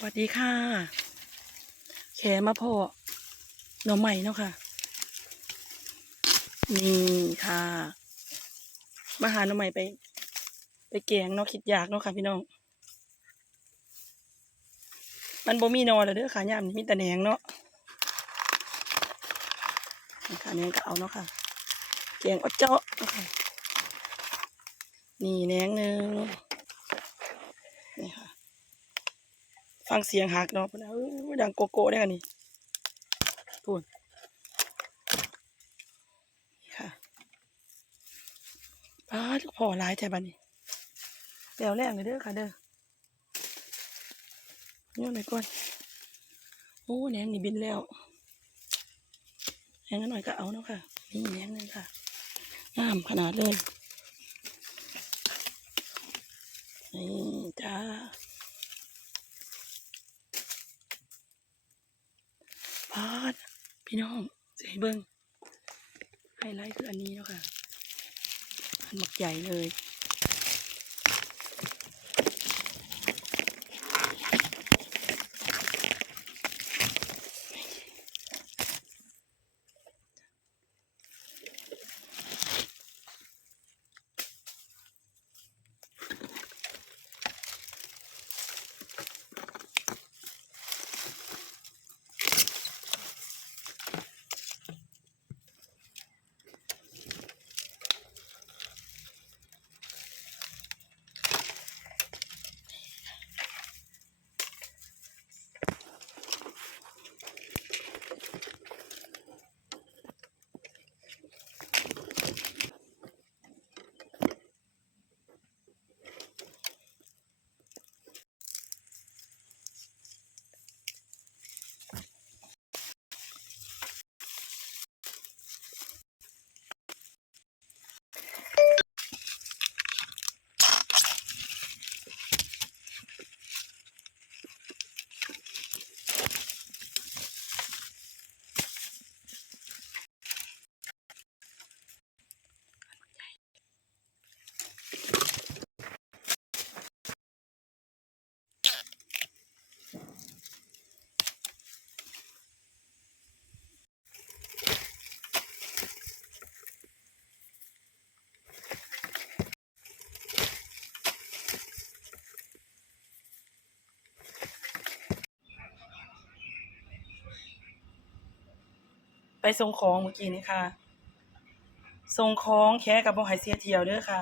สวัสดีค่ะ แขมาพอหน่อใหม่เนาะค่ะ นี่ค่ะมาหาหน่อใหม่ไป ไปแกงเนาะคิดอยากเนาะค่ะ พี่น้อง มันบ่มีนอแล้วเด้อค่ะยามมีแต่แหนงเนาะค่ะแหนงก็เอาเนาะค่ะ แกงอดเจาะเนาะค่ะ นี่แหนงหนึ่งนี่ค่ะ ฟังเสียงหักเนาะพนน่ะเอ้ยดังโกโก้ได้กันนี่พูดนี่ค่ะป้าดพอหลายใจบัดนี้เดี๋ยวแรงเลยเด้อค่ะเด้อโยนไปก่อนโอ้แหนงนี่บินแล้วแหนงหน่อยก็เอาเนาะค่ะ นี่แหนงนึงค่ะงามขนาดเลยนี่ จ้าพาดพี่น้องเสียเบิ้งไฮไลท์คืออันนี้แล้วค่ะ อันหมักใหญ่เลย ส่งของเมื่อกี้นี่ค่ะ ส่งของแค่กับบ่ใหายเสียเที่ยวเด้อค่ะ